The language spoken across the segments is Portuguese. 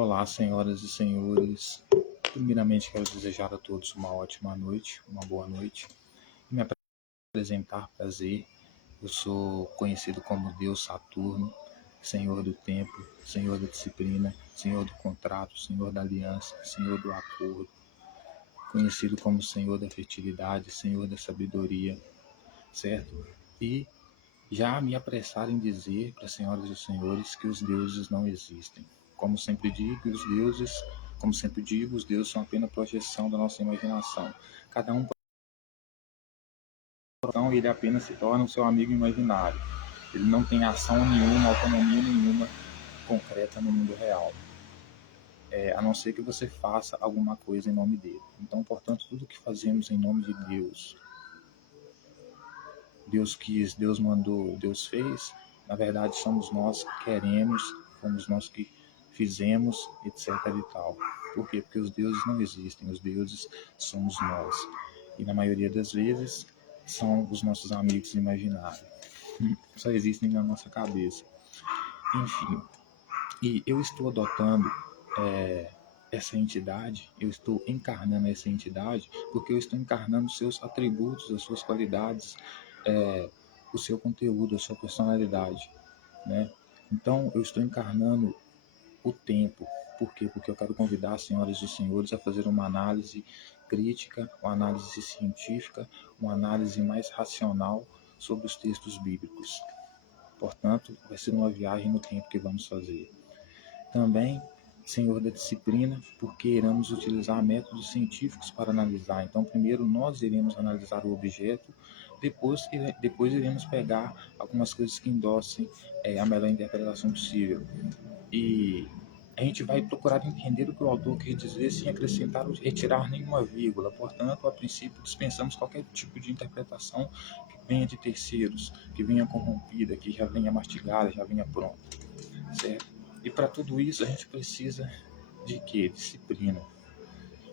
Olá, senhoras e senhores. Primeiramente, quero desejar a todos uma ótima noite, uma boa noite. E me apresentar, prazer. Eu sou conhecido como Deus Saturno, Senhor do Tempo, Senhor da Disciplina, Senhor do Contrato, Senhor da Aliança, Senhor do Acordo. Conhecido como Senhor da Fertilidade, Senhor da Sabedoria, certo? E já me apressar em dizer para as senhoras e senhores que os deuses não existem. Como sempre digo, os deuses são apenas projeção da nossa imaginação. Cada um, ele apenas se torna o seu amigo imaginário. Ele não tem ação nenhuma, autonomia nenhuma concreta no mundo real. A não ser que você faça alguma coisa em nome dele. Então, portanto, tudo que fazemos em nome de Deus, Deus quis, Deus mandou, Deus fez, na verdade somos nós que queremos, fomos nós que fizemos, etc. e tal. Por quê? Porque os deuses não existem, os deuses somos nós. E na maioria das vezes são os nossos amigos imaginários. Só existem na nossa cabeça. Enfim, e eu estou adotando essa entidade, eu estou encarnando essa entidade, porque eu estou encarnando seus atributos, as suas qualidades, o seu conteúdo, a sua personalidade, né? Então, eu estou encarnando o tempo. Por quê? Porque eu quero convidar as senhoras e senhores a fazer uma análise crítica, uma análise científica, uma análise mais racional sobre os textos bíblicos. Portanto, vai ser uma viagem no tempo que vamos fazer. Também, Senhor da Disciplina, porque iremos utilizar métodos científicos para analisar. Então, primeiro nós iremos analisar o objeto, depois iremos pegar algumas coisas que endossem a melhor interpretação possível. E a gente vai procurar entender o que o autor quer dizer sem acrescentar ou retirar nenhuma vírgula. Portanto, a princípio, dispensamos qualquer tipo de interpretação que venha de terceiros, que venha corrompida, que já venha mastigada, já venha pronta, certo? E para tudo isso a gente precisa de quê? Disciplina.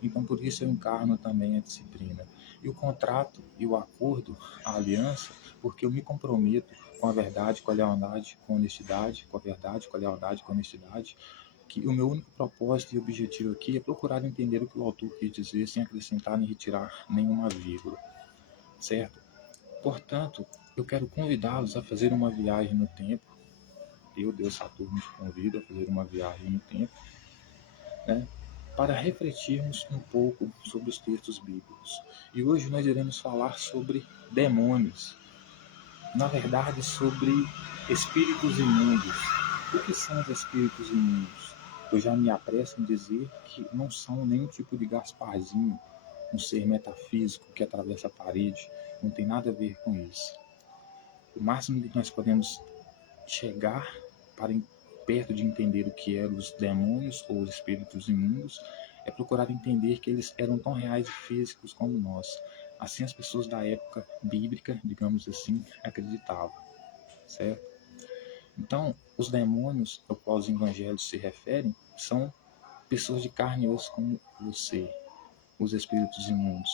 Então por isso eu encarno também a disciplina. E o contrato e o acordo, a aliança, porque eu me comprometo com a verdade, com a lealdade, com a honestidade, com a verdade, com a lealdade, com a honestidade, que o meu único propósito e objetivo aqui é procurar entender o que o autor quis dizer sem acrescentar nem retirar nenhuma vírgula, certo? Portanto, eu quero convidá-los a fazer uma viagem no tempo. Eu, Deus Saturno, te convido a fazer uma viagem no tempo, né, para refletirmos um pouco sobre os textos bíblicos. E hoje nós iremos falar sobre demônios, na verdade sobre espíritos imundos. O que são os espíritos imundos? Eu já me apresso em dizer que não são nenhum tipo de Gasparzinho, um ser metafísico que atravessa a parede, não tem nada a ver com isso. O máximo que nós podemos chegar para perto de entender o que eram os demônios ou os espíritos imundos é procurar entender que eles eram tão reais e físicos como nós. Assim as pessoas da época bíblica, digamos assim, acreditavam, certo? Então, os demônios ao qual os evangelhos se referem são pessoas de carne e osso como você, os espíritos imundos,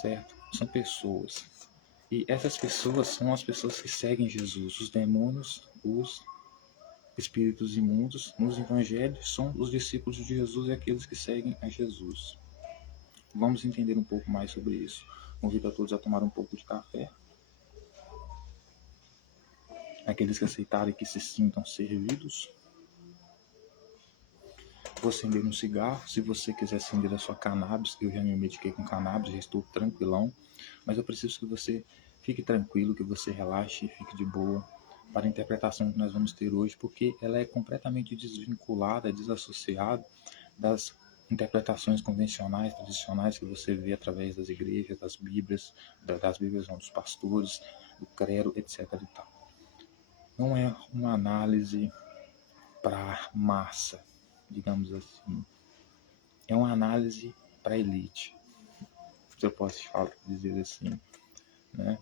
certo? São pessoas. E essas pessoas são as pessoas que seguem Jesus. Os demônios, os espíritos imundos nos evangelhos são os discípulos de Jesus e aqueles que seguem a Jesus. Vamos entender um pouco mais sobre isso. Convido a todos a tomar um pouco de café. Aqueles que aceitarem que se sintam servidos. Vou acender um cigarro. Se você quiser acender a sua cannabis, eu já me mediquei com cannabis, já estou tranquilão. Mas eu preciso que você fique tranquilo, que você relaxe, fique de boa para a interpretação que nós vamos ter hoje, porque ela é completamente desvinculada, desassociada das interpretações convencionais, tradicionais que você vê através das igrejas, das bíblias dos pastores, do clero, etc. e tal. Não é uma análise para massa, digamos assim. É uma análise para elite, se eu posso dizer assim, né?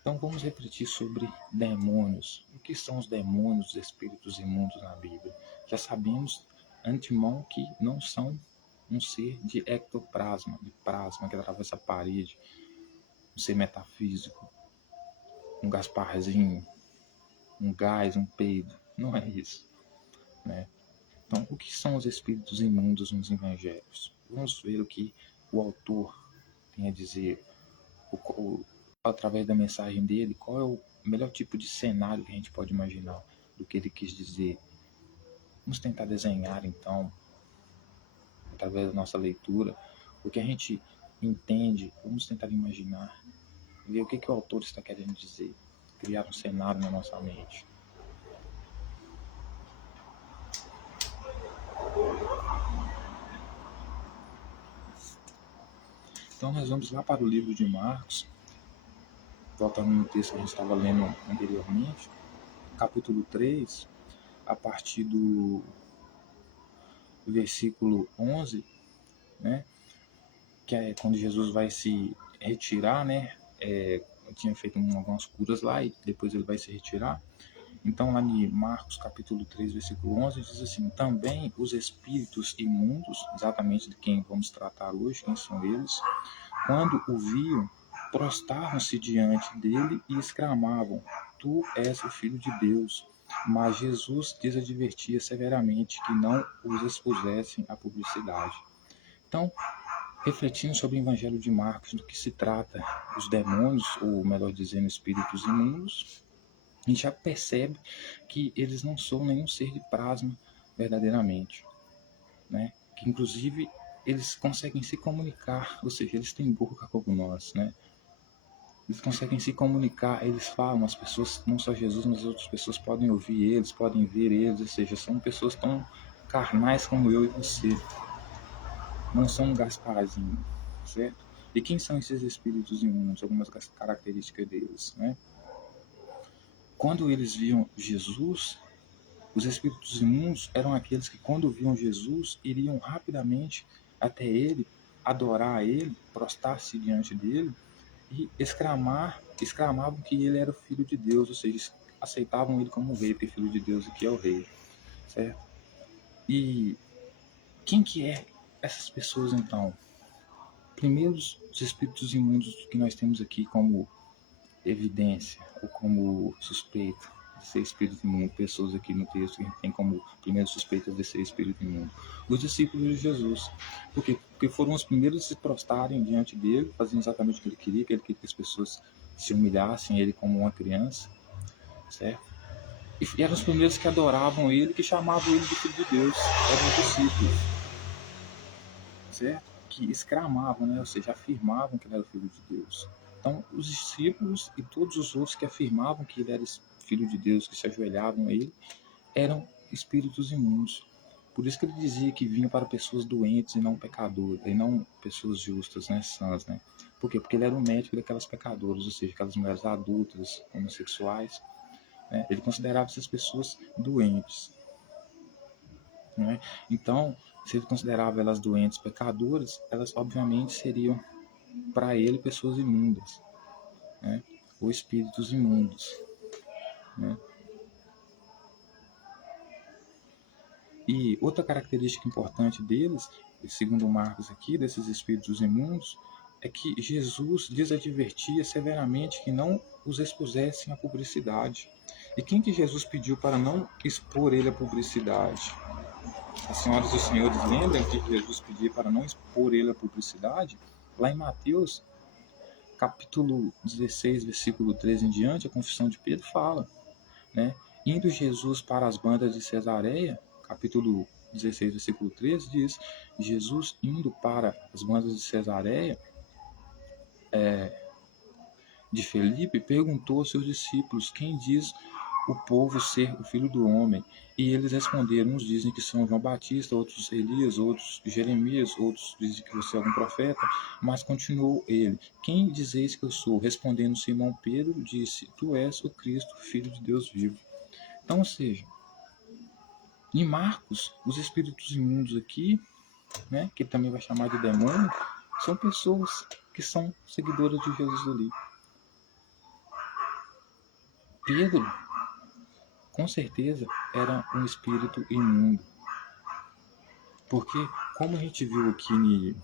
Então vamos refletir sobre demônios. O que são os demônios, os espíritos imundos na Bíblia? Já sabemos antemão que não são um ser de ectoplasma, de plasma que atravessa a parede, um ser metafísico, um Gasparzinho, um gás, um peido. Não é isso, né? Então, o que são os espíritos imundos nos evangelhos? Vamos ver o que o autor tem a dizer, através da mensagem dele, qual é o melhor tipo de cenário que a gente pode imaginar do que ele quis dizer. Vamos tentar desenhar, então, através da nossa leitura, o que a gente entende, vamos tentar imaginar, ver o que o autor está querendo dizer, criar um cenário na nossa mente. Então nós vamos lá para o livro de Marcos, voltando no texto que a gente estava lendo anteriormente, capítulo 3, a partir do versículo 11, né, que é quando Jesus vai se retirar, né, tinha feito algumas curas lá e depois ele vai se retirar. Então lá em Marcos capítulo 3, versículo 11, diz assim: também os espíritos imundos, exatamente de quem vamos tratar hoje, quem são eles, quando o viam, prostavam-se diante dele e exclamavam: tu és o Filho de Deus. Mas Jesus lhes advertia severamente que não os expusessem à publicidade. Então, refletindo sobre o Evangelho de Marcos, do que se trata os demônios, ou melhor dizendo, espíritos imundos, a gente já percebe que eles não são nenhum ser de plasma verdadeiramente, né? Que inclusive eles conseguem se comunicar, ou seja, eles têm boca como nós, né? Eles conseguem se comunicar, eles falam, as pessoas, não só Jesus, mas as outras pessoas podem ouvir eles, podem ver eles, ou seja, são pessoas tão carnais como eu e você. Não são um Gasparzinho, certo? E quem são esses espíritos imundos? Algumas características deles, né? Quando eles viam Jesus, os espíritos imundos eram aqueles que, quando viam Jesus, iriam rapidamente até ele, adorar a ele, prostrar-se diante dele e exclamavam que ele era o Filho de Deus, ou seja, aceitavam ele como rei, porque Filho de Deus aqui é o rei, certo? E quem que é essas pessoas então? Primeiro, os espíritos imundos que nós temos aqui como evidência ou como suspeita de ser espírito imundo, pessoas aqui no texto que a gente tem como primeiros suspeitas de ser espírito imundo, os discípulos de Jesus. Por quê? Porque foram os primeiros a se prostrarem diante dele, fazendo exatamente o que ele queria que as pessoas se humilhassem ele como uma criança, certo? E eram os primeiros que adoravam ele, que chamavam ele de Filho de Deus, eram os discípulos, certo? Que exclamavam, né? Ou seja, afirmavam que ele era o Filho de Deus. Então, os discípulos e todos os outros que afirmavam que ele era Filho de Deus, que se ajoelhavam a ele, eram espíritos imundos. Por isso que ele dizia que vinha para pessoas doentes e não pecadores, e não pessoas justas, né, sãs, né? Por quê? Porque ele era o médico daquelas pecadoras, ou seja, aquelas mulheres adultas, homossexuais, né? Ele considerava essas pessoas doentes, né? Então, se ele considerava elas doentes, pecadoras, elas obviamente seriam para ele pessoas imundas, né? Ou espíritos imundos, né? E outra característica importante deles, segundo Marcos aqui, desses espíritos imundos, é que Jesus lhes advertia severamente que não os expusessem à publicidade. E quem que Jesus pediu para não expor ele à publicidade? As senhoras e os senhores lembram que Jesus pedia para não expor ele à publicidade? Lá em Mateus, capítulo 16, versículo 13 em diante, a confissão de Pedro fala, né? Indo Jesus para as bandas de Cesareia, capítulo 16, versículo 13, diz: Jesus indo para as bandas de Cesareia de Felipe, perguntou aos seus discípulos: quem diz o povo ser o Filho do Homem? E eles responderam: uns dizem que são João Batista, outros Elias, outros Jeremias, outros dizem que você é algum profeta. Mas continuou ele: quem dizeis que eu sou? Respondendo Simão Pedro, disse: tu és o Cristo, Filho de Deus vivo. Então, ou seja, em Marcos, os espíritos imundos aqui, né, que também vai chamar de demônio, são pessoas que são seguidoras de Jesus ali. Pedro, com certeza, era um espírito imundo. Porque, como a gente viu aqui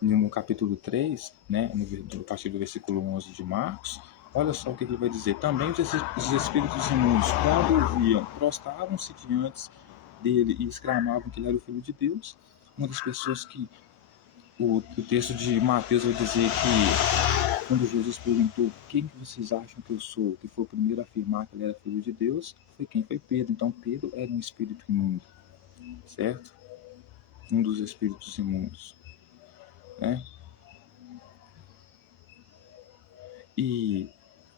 no capítulo 3, né, a partir do versículo 11 de Marcos, olha só o que ele vai dizer. Também os espíritos imundos, quando o viam, prostravam-se dele e exclamavam que ele era o Filho de Deus. Uma das pessoas que o texto de Mateus vai dizer que quando Jesus perguntou quem que vocês acham que eu sou, que foi o primeiro a afirmar que ele era Filho de Deus, foi quem? Foi Pedro. Então Pedro era um espírito imundo, certo? Um dos espíritos imundos, né? E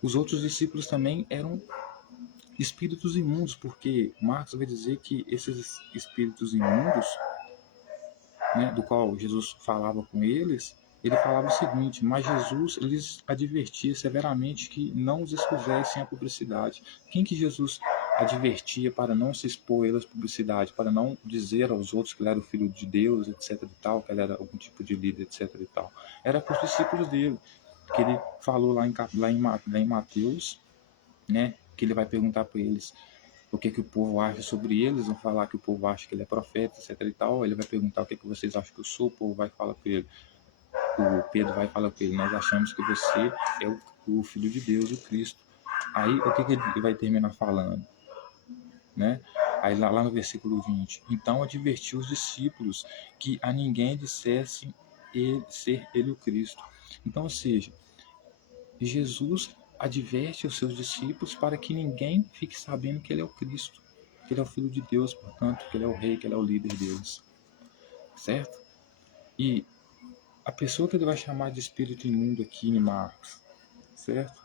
os outros discípulos também eram espíritos imundos, porque Marcos vai dizer que esses espíritos imundos, né, do qual Jesus falava com eles, ele falava o seguinte: mas Jesus lhes advertia severamente que não os expusessem à publicidade. Quem que Jesus advertia para não se expor eles à publicidade, para não dizer aos outros que ele era o Filho de Deus, etc. e tal, que ele era algum tipo de líder, etc. e tal? Era para os discípulos dele, que ele falou lá em Mateus, né, que ele vai perguntar para eles o que o povo acha sobre eles, vão falar que o povo acha que ele é profeta, etc e tal, ele vai perguntar o que vocês acham que eu sou, o povo vai falar para ele, o Pedro vai falar para ele, nós achamos que você é o Filho de Deus, o Cristo. Aí o que ele vai terminar falando, né? Aí lá no versículo 20, então advertiu os discípulos que a ninguém dissesse ser ele o Cristo. Então, ou seja, Jesus adverte os seus discípulos para que ninguém fique sabendo que ele é o Cristo, que ele é o Filho de Deus, portanto, que ele é o Rei, que ele é o líder deles, certo? E a pessoa que ele vai chamar de espírito imundo aqui em Marcos, certo?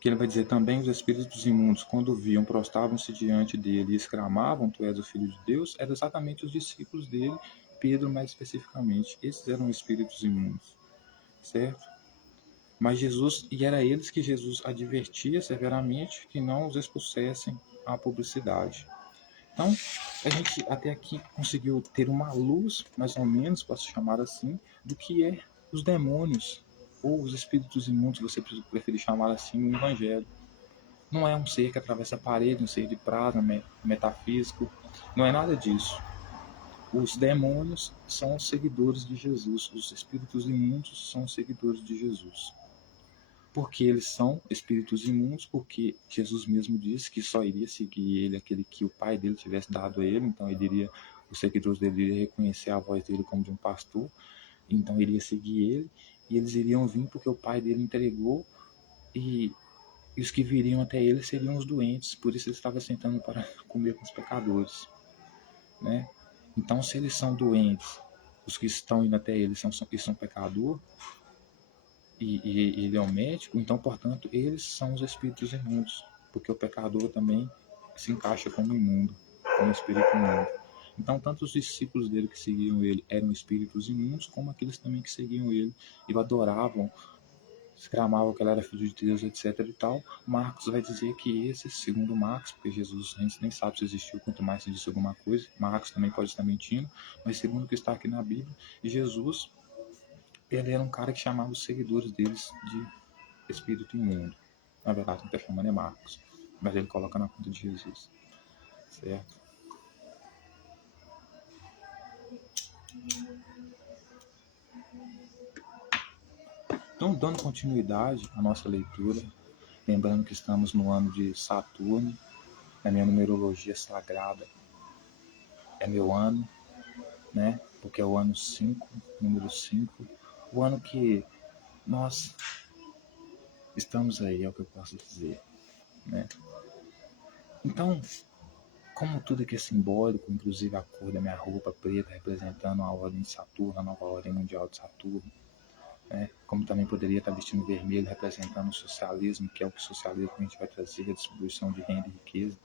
Que ele vai dizer também: os espíritos imundos, quando viam, prostravam-se diante dele e exclamavam: tu és o Filho de Deus, eram exatamente os discípulos dele, Pedro mais especificamente. Esses eram espíritos imundos, certo? Mas Jesus, e era eles que Jesus advertia severamente que não os expusessem à publicidade. Então, a gente até aqui conseguiu ter uma luz, mais ou menos, posso chamar assim, do que é os demônios, ou os espíritos imundos, se você preferir chamar assim, no Evangelho. Não é um ser que atravessa a parede, um ser de prata, metafísico, não é nada disso. Os demônios são seguidores de Jesus, os espíritos imundos são seguidores de Jesus. Porque eles são espíritos imundos, porque Jesus mesmo disse que só iria seguir ele aquele que o pai dele tivesse dado a ele, então ele iria, os seguidores dele iriam reconhecer a voz dele como de um pastor, então iria seguir ele, e eles iriam vir porque o pai dele entregou, e os que viriam até ele seriam os doentes, por isso ele estava sentando para comer com os pecadores, né? Então, se eles são doentes, os que estão indo até ele são pecadores, e ele é um médico, então, portanto, eles são os espíritos imundos, porque o pecador também se encaixa como imundo, como espírito imundo. Então, tanto os discípulos dele que seguiam ele eram espíritos imundos, como aqueles também que seguiam ele e o adoravam, exclamavam que ele era filho de Deus, etc. e tal. Marcos vai dizer que esse, segundo Marcos, porque Jesus a gente nem sabe se existiu, quanto mais se disse alguma coisa, Marcos também pode estar mentindo, mas segundo o que está aqui na Bíblia, Jesus, ele era um cara que chamava os seguidores deles de espírito imundo. Na verdade, quem está chamando é Marcos, mas ele coloca na conta de Jesus, certo? Então, dando continuidade à nossa leitura, lembrando que estamos no ano de Saturno, na minha numerologia sagrada é meu ano, né? Porque é o ano 5, número 5, o ano que nós estamos aí, é o que eu posso dizer, né? Então, como tudo aqui é simbólico, inclusive a cor da minha roupa preta representando a ordem de Saturno, a nova ordem mundial de Saturno, né? Como também poderia estar vestindo vermelho representando o socialismo, que é o que o socialismo a gente vai trazer, a distribuição de renda e riqueza,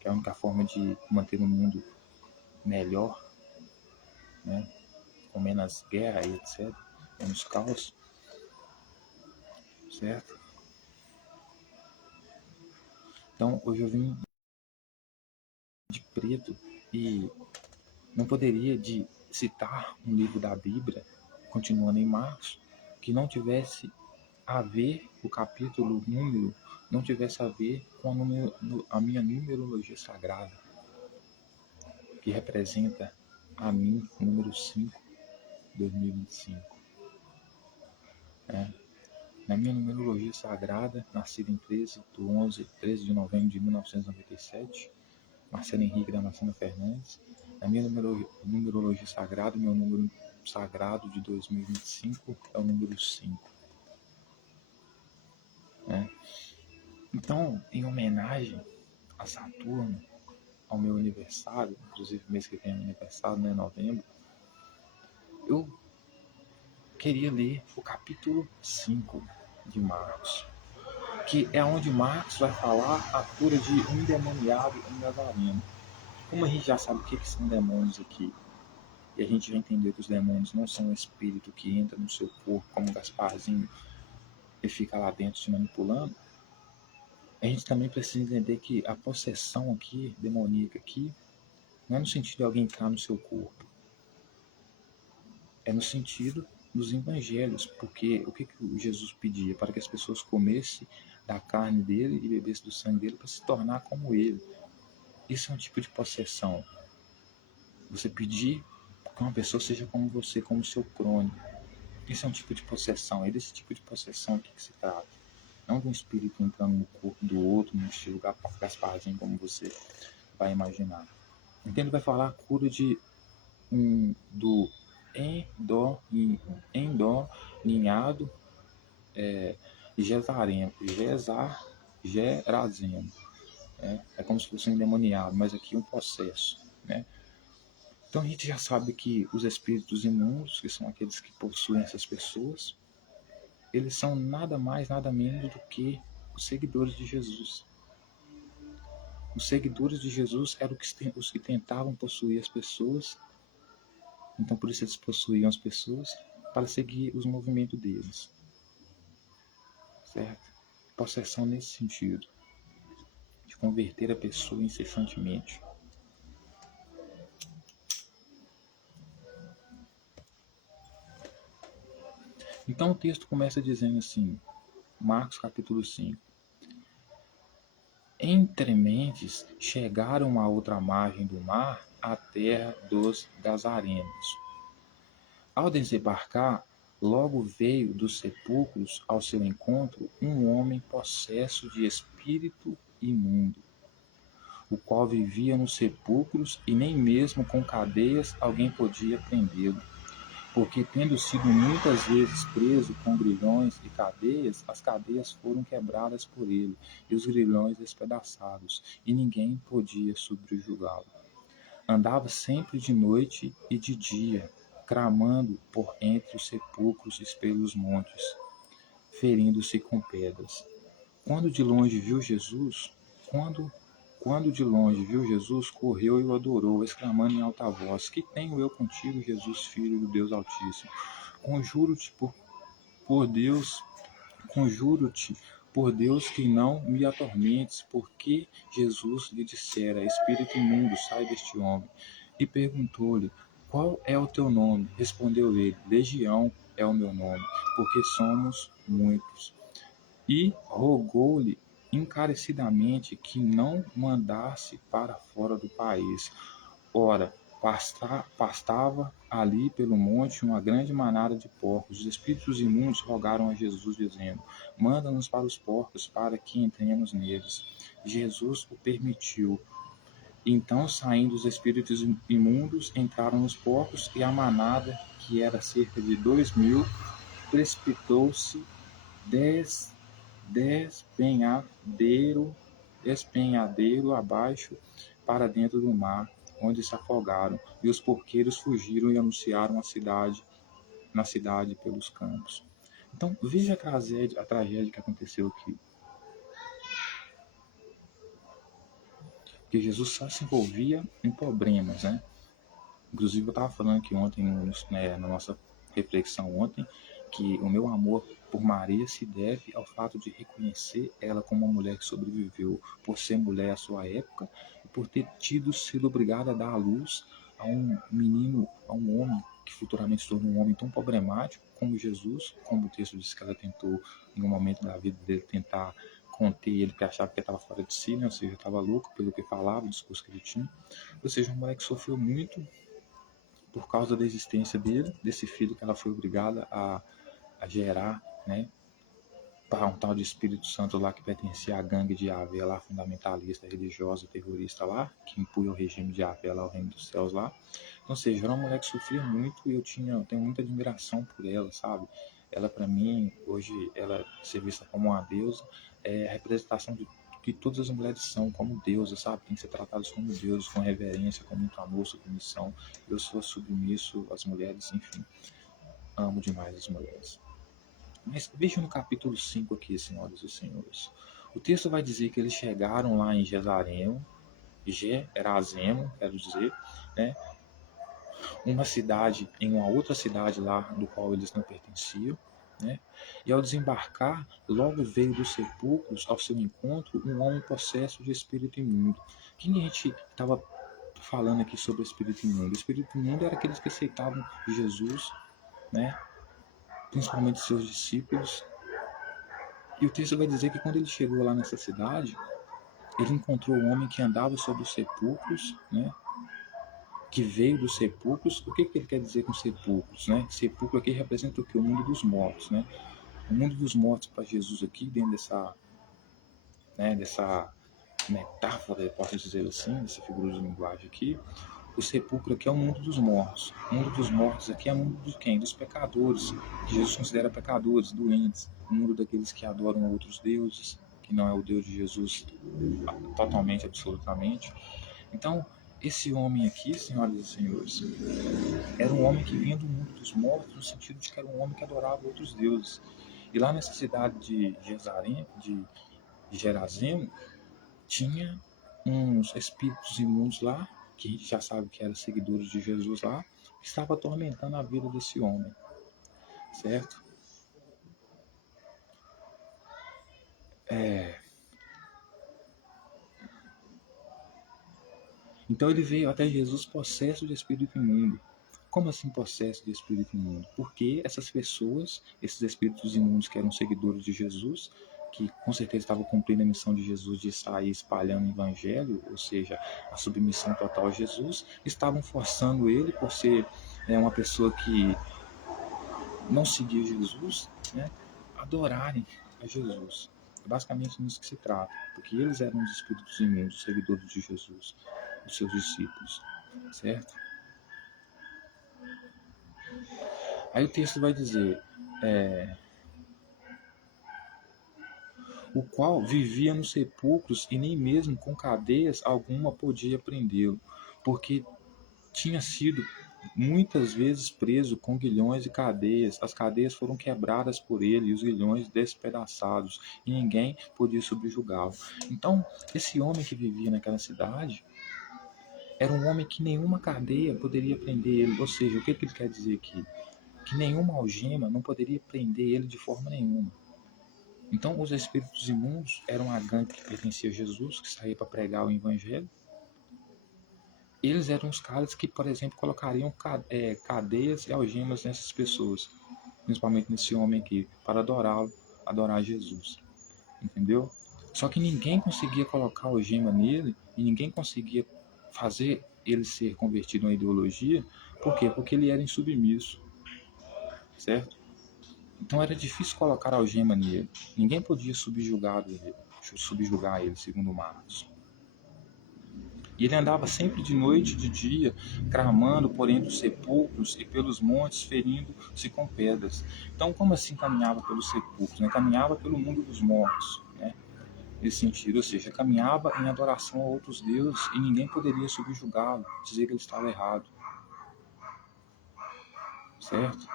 que é a única forma de manter o mundo melhor, né? Com menos guerra e etc., menos caos, certo? Então, hoje eu vim de preto e não poderia de citar um livro da Bíblia, continuando em Marcos, que não tivesse a ver o capítulo, o número, não tivesse a ver com a minha numerologia sagrada, que representa a mim, número 5, 2025. É. Na minha numerologia sagrada, nascido em 13 de novembro de 1997, Marcelo Henrique Damasceno Fernandes. Na minha numerologia sagrada, meu número sagrado de 2025 é o número 5. Né? Então, em homenagem a Saturno, ao meu aniversário, inclusive mês que vem é meu aniversário, né, novembro, eu queria ler o capítulo 5 de Marcos, que é onde Marcos vai falar a cura de um endemoniado em Nazareno. Como a gente já sabe o que são demônios aqui, e a gente já entendeu que os demônios não são um espírito que entra no seu corpo como um Gasparzinho e fica lá dentro te manipulando, a gente também precisa entender que a possessão aqui, demoníaca aqui, não é no sentido de alguém entrar no seu corpo, é no sentido dos evangelhos, porque o que Jesus pedia? Para que as pessoas comessem da carne dele e bebessem do sangue dele para se tornar como ele. Isso é um tipo de possessão. Você pedir que uma pessoa seja como você, como seu crônio. Isso é um tipo de possessão. É desse tipo de possessão que se trata. Não de um espírito entrando no corpo do outro, no estilo Gasparzinho, como você vai imaginar. Então ele vai falar a cura do endoninhado gerazeno. É como se fosse um endemoniado, mas aqui um processo. Né? Então a gente já sabe que os espíritos imundos, que são aqueles que possuem essas pessoas, eles são nada mais, nada menos do que os seguidores de Jesus. Os seguidores de Jesus eram os que tentavam possuir as pessoas, então por isso eles possuíam as pessoas para seguir os movimentos deles. Certo? Possessão nesse sentido, de converter a pessoa incessantemente. Então o texto começa dizendo assim, Marcos capítulo 5. Entrementes chegaram à outra margem do mar, à terra dos Gazarenos. Ao desembarcar, logo veio dos sepulcros ao seu encontro um homem possesso de espírito imundo, o qual vivia nos sepulcros e nem mesmo com cadeias alguém podia prendê-lo, porque tendo sido muitas vezes preso com grilhões e cadeias, as cadeias foram quebradas por ele e os grilhões despedaçados, e ninguém podia subjugá-lo. Andava sempre de noite e de dia, cramando por entre os sepulcros e pelos montes, ferindo-se com pedras. Quando de longe viu Jesus, correu e o adorou, exclamando em alta voz: Que tenho eu contigo, Jesus, Filho do Deus Altíssimo? Conjuro-te por Deus que não me atormentes, porque Jesus lhe dissera: Espírito imundo, sai deste homem. E perguntou-lhe: Qual é o teu nome? Respondeu ele: Legião é o meu nome, porque somos muitos. E rogou-lhe encarecidamente que não mandasse para fora do país. Ora, pastava ali pelo monte uma grande manada de porcos. Os espíritos imundos rogaram a Jesus, dizendo: Manda-nos para os porcos, para que entremos neles. Jesus o permitiu. Então, saindo os espíritos imundos, entraram nos porcos, e a manada, que era cerca de 2.000, precipitou-se despenhadeiro abaixo para dentro do mar, onde se afogaram, e os porqueiros fugiram e anunciaram na cidade pelos campos. Então, veja a tragédia que aconteceu aqui. Porque Jesus só se envolvia em problemas, né? Inclusive, eu estava falando aqui ontem, na nossa reflexão ontem, que o meu amor por Maria se deve ao fato de reconhecer ela como uma mulher que sobreviveu por ser mulher à sua época e por ter sido obrigada a dar à luz a um menino, a um homem que futuramente se tornou um homem tão problemático como Jesus, como o texto diz que ela tentou, em um momento da vida dele, tentar conter ele, porque achava que ele estava fora de si, né? Ou seja, estava louco pelo que falava, o discurso que ele tinha. Ou seja, uma mulher que sofreu muito por causa da existência dele, desse filho que ela foi obrigada a gerar, né? para um tal de Espírito Santo lá que pertencia à gangue de Yahvé lá, fundamentalista, religiosa, terrorista lá, que impunha o regime de Yahvé lá, o reino dos céus lá. Então, ou seja, era uma mulher que sofria muito e eu tenho muita admiração por ela, sabe? Ela, para mim, hoje, ela ser vista como uma deusa, é a representação de que todas as mulheres são como deusas, sabe? Tem que ser tratadas como deusas, com reverência, com muito amor, submissão. Eu sou submisso às mulheres, enfim, amo demais as mulheres. Mas veja no capítulo 5 aqui, senhoras e senhores. O texto vai dizer que eles chegaram lá em Gerazeno, quero dizer, né? Uma cidade, em uma outra cidade lá do qual eles não pertenciam, né? E ao desembarcar, logo veio dos sepulcros ao seu encontro um homem possesso de espírito imundo. Quem a gente estava falando aqui sobre o espírito imundo? O espírito imundo era aqueles que aceitavam Jesus, né? Principalmente seus discípulos. E o texto vai dizer que quando ele chegou lá nessa cidade, ele encontrou um homem que andava sobre os sepulcros, né? Que veio dos sepulcros. O que ele quer dizer com sepulcros, né? Sepulcro aqui representa o que? O mundo dos mortos, né? O mundo dos mortos para Jesus aqui, dentro dessa metáfora, posso dizer assim, dessa figura de linguagem aqui, o sepulcro aqui é o mundo dos mortos. O mundo dos mortos aqui é o mundo de quem? Dos pecadores, que Jesus considera pecadores, doentes. O mundo daqueles que adoram outros deuses, que não é o Deus de Jesus totalmente, absolutamente. Então, esse homem aqui, senhoras e senhores, era um homem que vinha do mundo dos mortos, no sentido de que era um homem que adorava outros deuses. E lá nessa cidade de Gerazeno, tinha uns espíritos imundos lá, que a gente já sabe que eram seguidores de Jesus lá, que estavam atormentando a vida desse homem, certo? Então ele veio até Jesus possesso de espírito imundo. Como assim possesso de espírito imundo? Porque essas pessoas, esses espíritos imundos que eram seguidores de Jesus, que com certeza estavam cumprindo a missão de Jesus de sair espalhando o evangelho, ou seja, a submissão total a Jesus, estavam forçando ele, por ser uma pessoa que não seguia Jesus, né, adorarem a Jesus. É basicamente nisso que se trata, porque eles eram os espíritos imundos, os seguidores de Jesus, os seus discípulos, certo? Aí o texto vai dizer, o qual vivia nos sepulcros e nem mesmo com cadeias alguma podia prendê-lo, porque tinha sido muitas vezes preso com guilhões e cadeias. As cadeias foram quebradas por ele e os guilhões despedaçados, e ninguém podia subjugá-lo. Então, esse homem que vivia naquela cidade era um homem que nenhuma cadeia poderia prender ele. Ou seja, o que ele quer dizer aqui? Que nenhuma algema não poderia prender ele de forma nenhuma. Então, os espíritos imundos eram a gangue que pertencia a Jesus, que saía para pregar o evangelho. Eles eram os caras que, por exemplo, colocariam cadeias e algemas nessas pessoas, principalmente nesse homem aqui, para adorá-lo, adorar Jesus. Entendeu? Só que ninguém conseguia colocar algema nele e ninguém conseguia fazer ele ser convertido a uma ideologia. Por quê? Porque ele era insubmisso, certo? Então era difícil colocar algema nele. Ninguém podia subjugar ele, segundo Marcos. E ele andava sempre de noite e de dia, clamando por entre os sepulcros e pelos montes, ferindo-se com pedras. Então, como assim caminhava pelos sepulcros? Né? Caminhava pelo mundo dos mortos, né? Nesse sentido, ou seja, caminhava em adoração a outros deuses e ninguém poderia subjugá-lo, dizer que ele estava errado. Certo?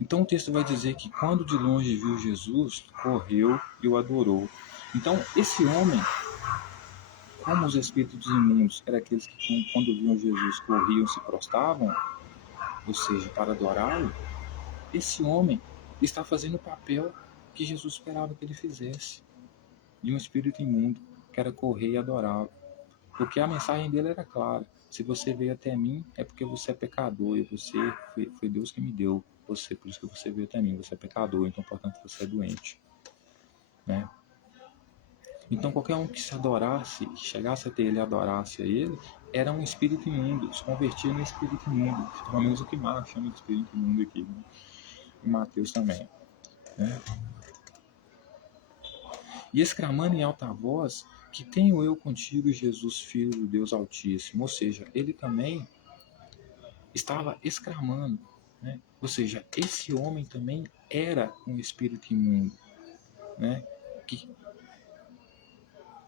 Então o texto vai dizer que quando de longe viu Jesus, correu e o adorou. Então esse homem, como os espíritos imundos eram aqueles que quando viam Jesus corriam e se prostravam, ou seja, para adorá-lo, esse homem está fazendo o papel que Jesus esperava que ele fizesse, de um espírito imundo, que era correr e adorá-lo. Porque a mensagem dele era clara: se você veio até mim, é porque você é pecador, e foi Deus que me deu você, por isso que você veio até mim, você é pecador, então portanto você é doente, né? Então qualquer um que se adorasse, que chegasse até ele e adorasse a ele, era um espírito imundo, se convertia no espírito imundo, pelo menos o que Marcos chama de espírito imundo aqui, né? E Mateus também, né? e exclamando em alta voz, que tenho eu contigo, Jesus, Filho do Deus Altíssimo. Ou seja, ele também estava exclamando, né? Ou seja, esse homem também era um espírito imundo, né? Que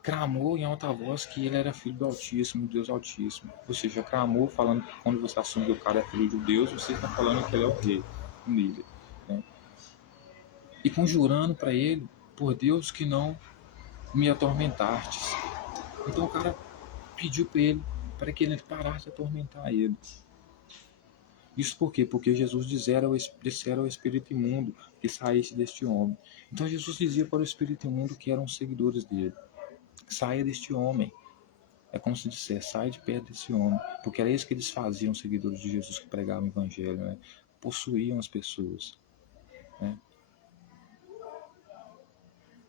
clamou em alta voz que ele era filho do Altíssimo, do Deus Altíssimo. Ou seja, clamou falando que quando você assume que o cara é filho de Deus, você está falando que ele é o rei, um líder, né? E conjurando para ele, por Deus que não me atormentastes. Então o cara pediu para ele, para que ele parasse de atormentar ele. Isso por quê? Porque Jesus dissera ao espírito imundo que saísse deste homem. Então Jesus dizia para o espírito imundo que eram seguidores dele: saia deste homem. É como se dissesse: sai de perto desse homem. Porque era isso que eles faziam, seguidores de Jesus que pregavam o evangelho, né? Possuíam as pessoas, né?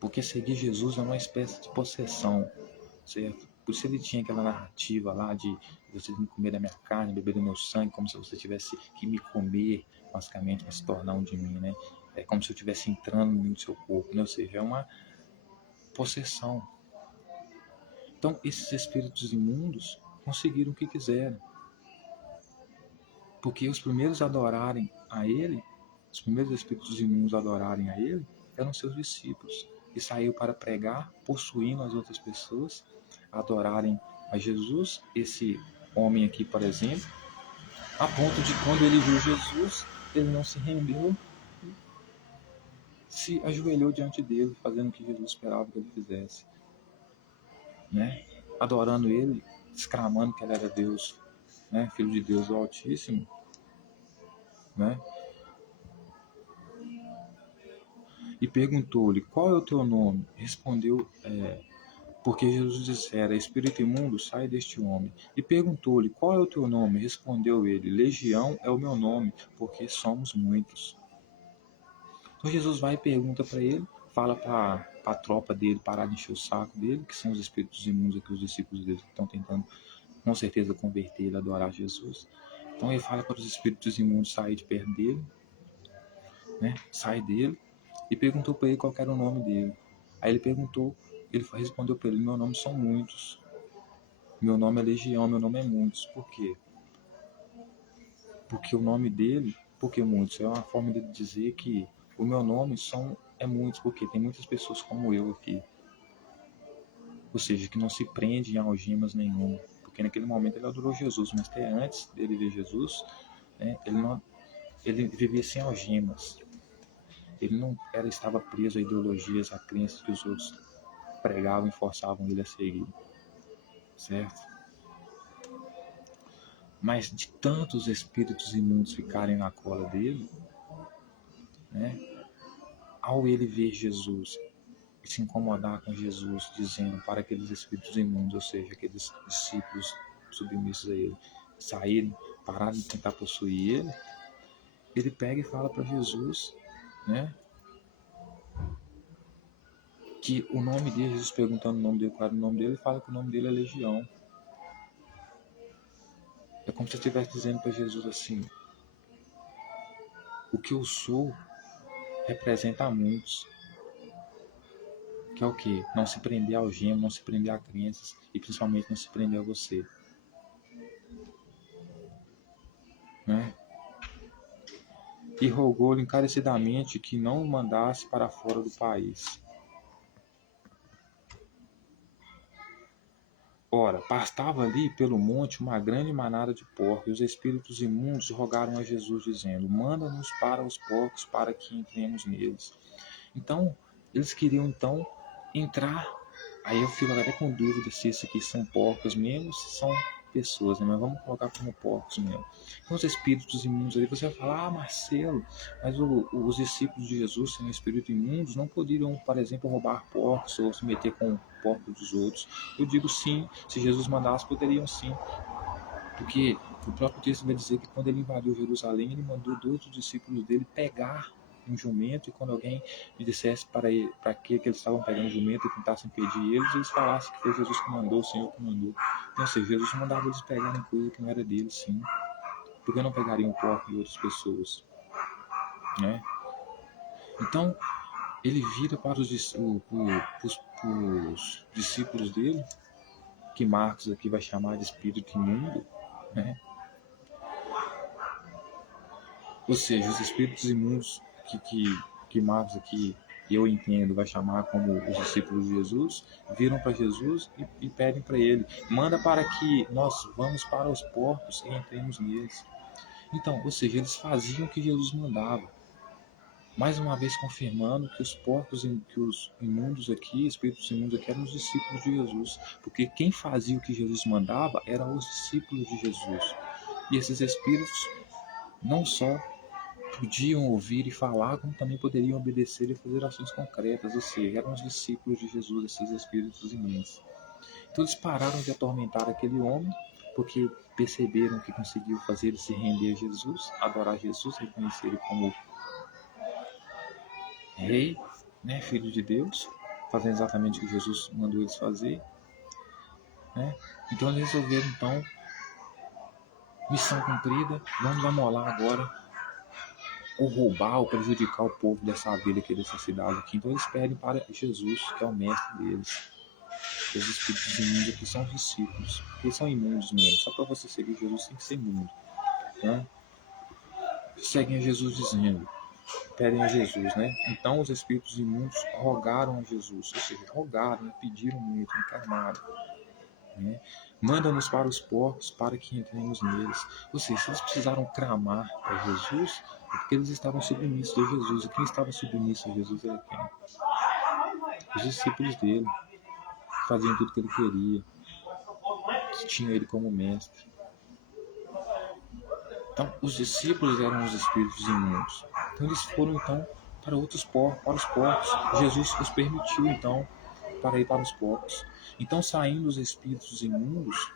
Porque seguir Jesus é uma espécie de possessão, certo? Por isso ele tinha aquela narrativa lá de você tem que comer da minha carne, beber do meu sangue, como se você tivesse que me comer, basicamente, para se tornar um de mim, né? É como se eu estivesse entrando no seu corpo, né? Ou seja, é uma possessão. Então, esses espíritos imundos conseguiram o que quiseram. Porque os primeiros a adorarem a ele, os primeiros espíritos imundos a adorarem a ele, eram seus discípulos. E saiu para pregar, possuindo as outras pessoas, a adorarem a Jesus. Esse homem aqui, por exemplo, a ponto de quando ele viu Jesus, ele não se rendeu, se ajoelhou diante dele, fazendo o que Jesus esperava que ele fizesse, né? Adorando ele, exclamando que ele era Deus, né? Filho de Deus, o Altíssimo, né? E perguntou-lhe: qual é o teu nome? Respondeu, porque Jesus dissera: espírito imundo, sai deste homem. E perguntou-lhe: qual é o teu nome? Respondeu ele: Legião é o meu nome, porque somos muitos. Então Jesus vai e pergunta para ele, fala para a tropa dele parar de encher o saco dele, que são os espíritos imundos aqui, os discípulos dele que estão tentando com certeza converter ele a adorar Jesus. Então ele fala para os espíritos imundos sair de perto dele, né? Sai dele, e perguntou para ele qual era o nome dele. Aí ele respondeu para ele: meu nome são muitos, meu nome é Legião, meu nome é muitos. Por quê? Porque o nome dele, porque muitos, é uma forma de dizer que o meu nome é muitos, porque tem muitas pessoas como eu aqui. Ou seja, que não se prende em algemas nenhuma. Porque naquele momento ele adorou Jesus, mas até antes dele ver Jesus, né, ele vivia sem algemas. Ele não estava preso a ideologias, a crenças que os outros pregavam e forçavam ele a seguir, certo? Mas de tantos espíritos imundos ficarem na cola dele, né, ao ele ver Jesus e se incomodar com Jesus, dizendo para aqueles espíritos imundos, ou seja, aqueles discípulos submissos a ele, saírem, pararem de tentar possuir ele, ele pega e fala para Jesus, né, que o nome dele, Jesus perguntando o nome dele, qual era o nome dele, ele fala que o nome dele é Legião. É como se eu estivesse dizendo para Jesus assim: o que eu sou representa a muitos. Que é o quê? Não se prender ao algema, não se prender a crenças e principalmente não se prender a você, né? E rogou-lhe encarecidamente que não o mandasse para fora do país. Ora, pastava ali pelo monte uma grande manada de porcos, e os espíritos imundos rogaram a Jesus, dizendo: manda-nos para os porcos, para que entremos neles. Então, eles queriam então entrar. Aí eu fico até com dúvida se esses aqui são porcos mesmo, se são pessoas, né? Mas vamos colocar como porcos mesmo. Então, os espíritos imundos ali, você vai falar: ah, Marcelo, mas os discípulos de Jesus, sendo espíritos imundos, não poderiam, por exemplo, roubar porcos ou se meter com porcos dos outros. Eu digo sim, se Jesus mandasse, poderiam sim. Porque o próprio texto vai dizer que quando ele invadiu Jerusalém, ele mandou 2 dos discípulos dele pegar um jumento, e quando alguém lhe dissesse para que eles estavam pegando o jumento e tentassem impedir eles, eles falassem que foi Jesus que mandou, o Senhor que mandou. Então, ou seja, Jesus mandava eles pegarem coisa que não era deles, sim. Por que não pegariam o porco de outras pessoas, né? Então, ele vira para os discípulos dele, que Marcos aqui vai chamar de espírito imundo, né? Ou seja, os espíritos imundos que Marcos aqui, eu entendo, vai chamar como os discípulos de Jesus, viram para Jesus e pedem para ele: manda para que nós vamos para os porcos e entremos neles. Então, ou seja, eles faziam o que Jesus mandava. Mais uma vez confirmando que os porcos, que os imundos aqui, espíritos imundos aqui, eram os discípulos de Jesus. Porque quem fazia o que Jesus mandava eram os discípulos de Jesus. E esses espíritos não só podiam ouvir e falar, como também poderiam obedecer e fazer ações concretas, ou seja, eram os discípulos de Jesus, esses espíritos imundos. Então eles pararam de atormentar aquele homem, porque perceberam que conseguiu fazer ele se render a Jesus, adorar Jesus, reconhecer ele como rei, né, filho de Deus, fazendo exatamente o que Jesus mandou eles fazer, né? Então eles resolveram, então, missão cumprida, vamos amolar agora, ou roubar, ou prejudicar o povo dessa vila aqui, dessa cidade aqui. Então eles pedem para Jesus, que é o mestre deles. Os espíritos imundos aqui são os discípulos, eles são imundos mesmo. Só para você seguir Jesus tem que ser imundo, né? Seguem a Jesus dizendo, pedem a Jesus, né? Então os espíritos imundos rogaram a Jesus, ou seja, rogaram, né? Pediram muito, reclamaram, né? Manda-nos para os porcos para que entremos neles. Ou seja, se eles precisaram clamar para Jesus, é porque eles estavam submissos a Jesus. E quem estava submisso a Jesus era quem? Os discípulos dele, que faziam tudo que ele queria, que tinham ele como mestre. Então, os discípulos eram os espíritos imundos. Então, eles foram, então, para outros porcos, para os porcos. Jesus os permitiu, então, para ir para os porcos. Então, saindo os espíritos imundos,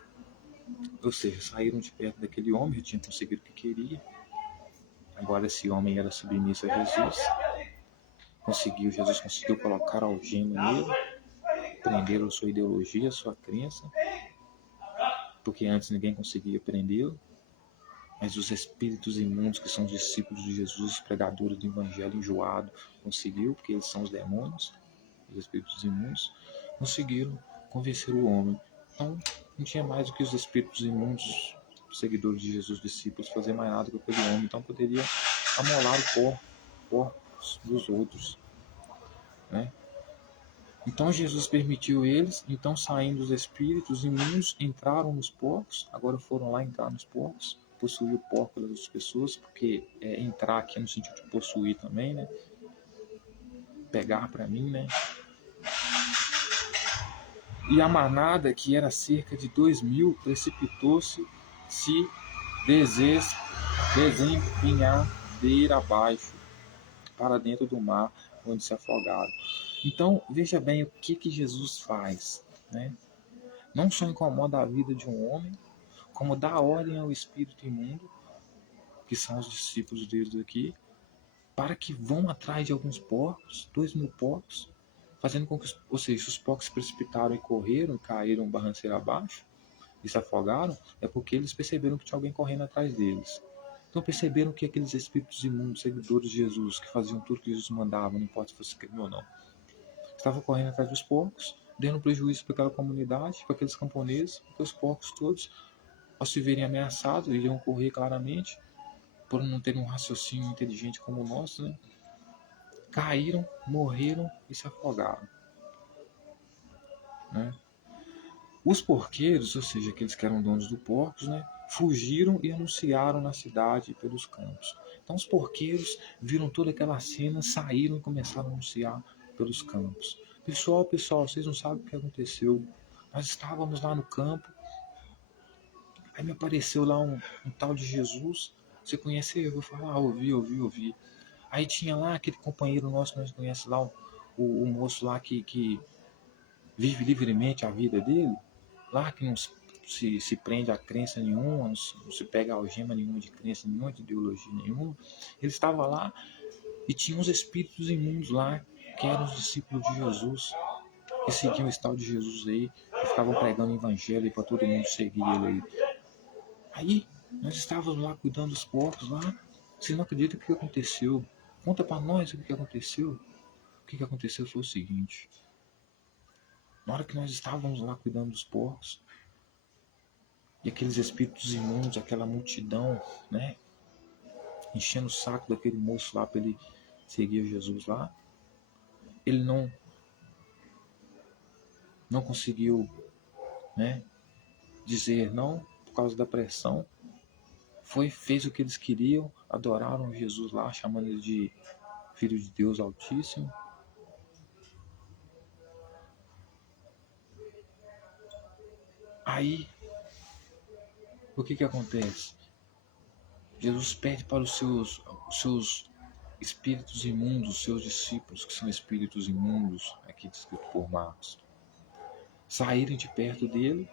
ou seja, saíram de perto daquele homem, já tinham conseguido o que queria. Agora esse homem era submisso a Jesus. Jesus conseguiu colocar algema nele, prendê-lo a sua ideologia, a sua crença, porque antes ninguém conseguia prendê-lo. Mas os espíritos imundos, que são os discípulos de Jesus, os pregadores do evangelho enjoado, conseguiu, porque eles são os demônios, os espíritos imundos, conseguiram convencer o homem. Então, não tinha mais do que os espíritos imundos, os seguidores de Jesus, discípulos, fazer mais nada com aquele homem. Então, poderia amolar o corpos dos outros, né? Então, Jesus permitiu eles. Então, saindo os espíritos imundos, entraram nos porcos. Agora foram lá entrar nos porcos, possuir o porco das pessoas, porque entrar aqui no sentido de possuir também, né? Pegar para mim, né? E a manada, que era cerca de 2.000, precipitou-se, se desempenhar de ir abaixo, para dentro do mar, onde se afogaram. Então, veja bem o que Jesus faz, né? Não só incomoda a vida de um homem, como dá ordem ao espírito imundo, que são os discípulos deles aqui, para que vão atrás de alguns porcos, 2.000 porcos, fazendo com que, ou seja, os porcos se precipitaram e correram, caíram barranceira abaixo e se afogaram, é porque eles perceberam que tinha alguém correndo atrás deles. Então perceberam que aqueles espíritos imundos, seguidores de Jesus, que faziam tudo que Jesus mandava, não importa se fosse crime ou não, estavam correndo atrás dos porcos, dando prejuízo para aquela comunidade, para aqueles camponeses, porque os porcos todos, ao se verem ameaçados, iriam correr claramente, por não terem um raciocínio inteligente como o nosso, né? Caíram, morreram e se afogaram, né? Os porqueiros, ou seja, aqueles que eram donos dos porcos, né, fugiram e anunciaram na cidade e pelos campos. Então os porqueiros viram toda aquela cena, saíram e começaram a anunciar pelos campos. Pessoal, vocês não sabem o que aconteceu. Nós estávamos lá no campo, aí me apareceu lá um tal de Jesus. Você conhece ele? Eu vou falar, ouvi. Aí tinha lá aquele companheiro nosso que nós conhecemos lá, o moço lá que vive livremente a vida dele, lá que não se prende a crença nenhuma, não se pega a algema nenhuma de crença nenhuma, de ideologia nenhuma. Ele estava lá e tinha uns espíritos imundos lá, que eram os discípulos de Jesus, que seguiam esse tal de Jesus aí, que ficavam pregando o evangelho para todo mundo seguir ele aí. Aí, nós estávamos lá cuidando dos porcos lá, você não acredita o que aconteceu? Conta para nós o que aconteceu. O que aconteceu foi o seguinte: Na hora que nós estávamos lá cuidando dos porcos, e aqueles espíritos imundos, aquela multidão, né, enchendo o saco daquele moço lá para ele seguir Jesus lá, ele não conseguiu, né, dizer não por causa da pressão. Fez o que eles queriam, adoraram Jesus lá, chamando ele de Filho de Deus Altíssimo. Aí, o que acontece? Jesus pede para os seus espíritos imundos, seus discípulos, que são espíritos imundos, aqui descrito por Marcos, saírem de perto dele,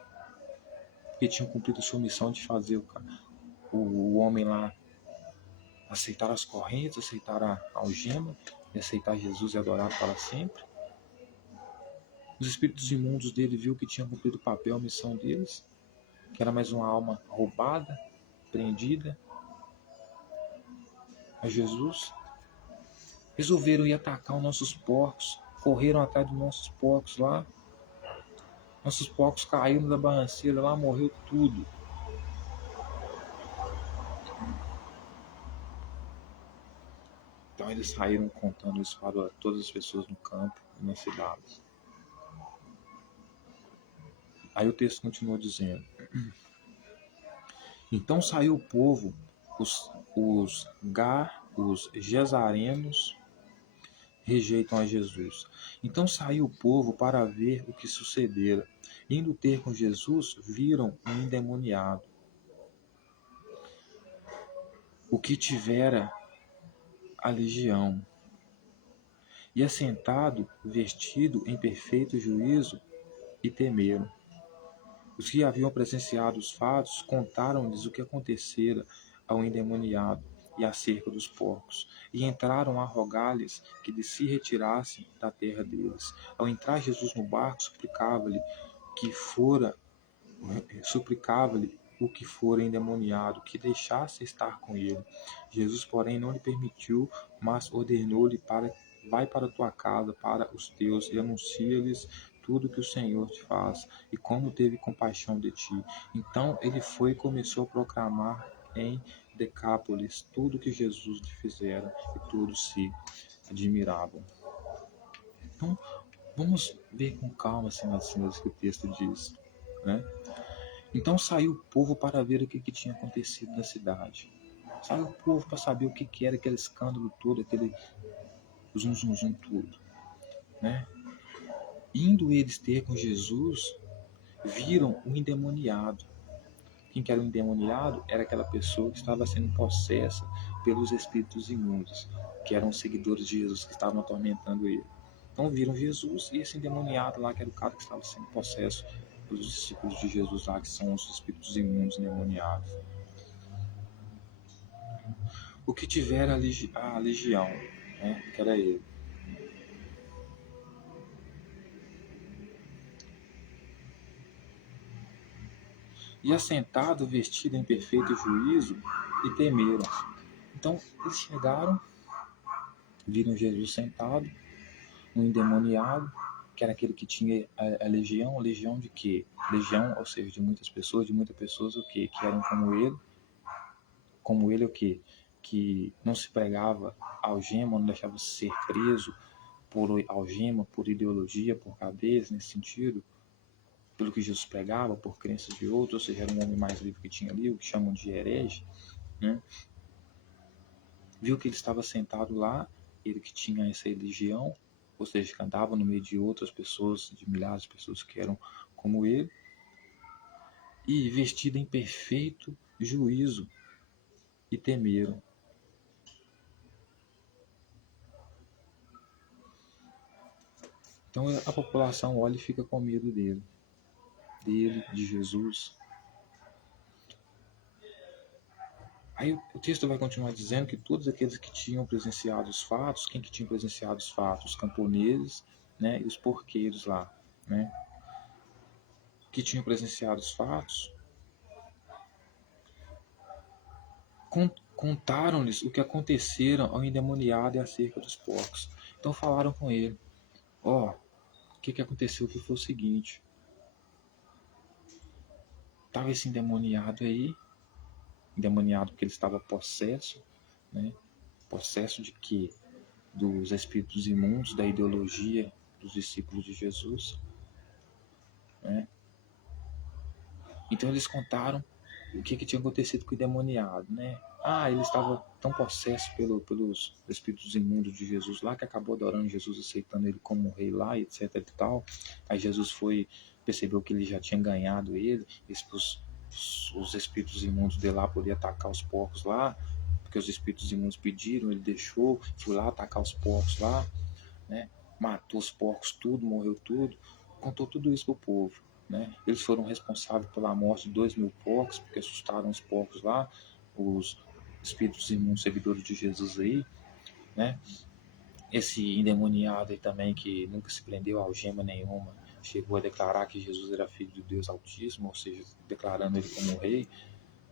porque tinham cumprido a sua missão de fazer o homem lá aceitar as correntes, aceitar a algema, e aceitar Jesus e adorar para sempre. Os espíritos imundos dele viu que tinham cumprido o papel, a missão deles, que era mais uma alma roubada, prendida a Jesus. Resolveram ir atacar os nossos porcos, correram atrás dos nossos porcos lá. Nossos porcos caíram da barranceira lá, morreu tudo. Então eles saíram contando isso para todas as pessoas no campo e na cidade. Aí o texto continua dizendo: então saiu o povo, os gesarenos rejeitam a Jesus. Então saiu o povo para ver o que sucedera. Indo ter com Jesus, viram um endemoniado, o que tivera a legião, e assentado, vestido em perfeito juízo, e temeram. Os que haviam presenciado os fatos contaram-lhes o que acontecera ao endemoniado e acerca dos porcos, e entraram a rogar-lhes que se retirassem da terra deles. Ao entrar Jesus no barco, suplicava-lhe o que fora endemoniado, que deixasse estar com ele. Jesus, porém, não lhe permitiu, mas ordenou-lhe vai para tua casa, para os teus, e anuncia-lhes tudo que o Senhor te faz, e como teve compaixão de ti. Então ele foi e começou a proclamar em Decápolis tudo que Jesus lhe fizera, e todos se admiravam. Então, vamos ver com calma, senhoras e senhores, o que o texto diz, né? Então saiu o povo para ver o que tinha acontecido na cidade. Saiu o povo para saber o que era aquele escândalo todo, aquele zum tudo, né? Indo eles ter com Jesus, viram o endemoniado. Quem que era o endemoniado? Era aquela pessoa que estava sendo possessa pelos espíritos imundos, que eram os seguidores de Jesus, que estavam atormentando ele. Então viram Jesus e esse endemoniado lá, que era o cara que estava sendo possesso pelos discípulos de Jesus lá, que são os espíritos imundos endemoniados. O que tivera a legião, né, que era ele. E assentado, vestido em perfeito juízo, e temeram. Então eles chegaram, viram Jesus sentado, um endemoniado, que era aquele que tinha a legião de quê? Legião, ou seja, de muitas pessoas o quê? Que eram como ele o quê? Que não se pregava algema, não deixava ser preso por algema, por ideologia, por cabeça, nesse sentido, pelo que Jesus pregava, por crenças de outros, ou seja, era um homem mais livre que tinha ali, o que chamam de herege, né? Viu que ele estava sentado lá, ele que tinha essa religião, ou seja, que andava no meio de outras pessoas, de milhares de pessoas que eram como ele, e vestido em perfeito juízo, e temeram. Então a população olha e fica com medo dele, de Jesus. Aí o texto vai continuar dizendo que todos aqueles que tinham presenciado os fatos, quem que tinha presenciado os fatos? Os camponeses, né, e os porqueiros lá, né, que tinham presenciado os fatos, contaram-lhes o que aconteceram ao endemoniado e acerca dos porcos. Então falaram com ele: ó, o que aconteceu que foi o seguinte. Estava esse endemoniado aí, endemoniado porque ele estava possesso, né? Possesso de quê? Dos espíritos imundos, da ideologia dos discípulos de Jesus, né? Então eles contaram o que tinha acontecido com o endemoniado, né? Ele estava tão possesso pelos espíritos imundos de Jesus lá, que acabou adorando Jesus, aceitando ele como rei lá, etc e tal. Aí Jesus percebeu que ele já tinha ganhado ele, os espíritos imundos de lá podiam atacar os porcos lá, porque os espíritos imundos pediram, ele deixou, foi lá atacar os porcos lá, né? Matou os porcos tudo, morreu tudo, contou tudo isso pro povo, né? Eles foram responsáveis pela morte de 2.000 porcos, porque assustaram os porcos lá, os espíritos imundos seguidores de Jesus aí, né? Esse endemoniado aí também, que nunca se prendeu a algema nenhuma, chegou a declarar que Jesus era filho de Deus Altíssimo, ou seja, declarando ele como rei.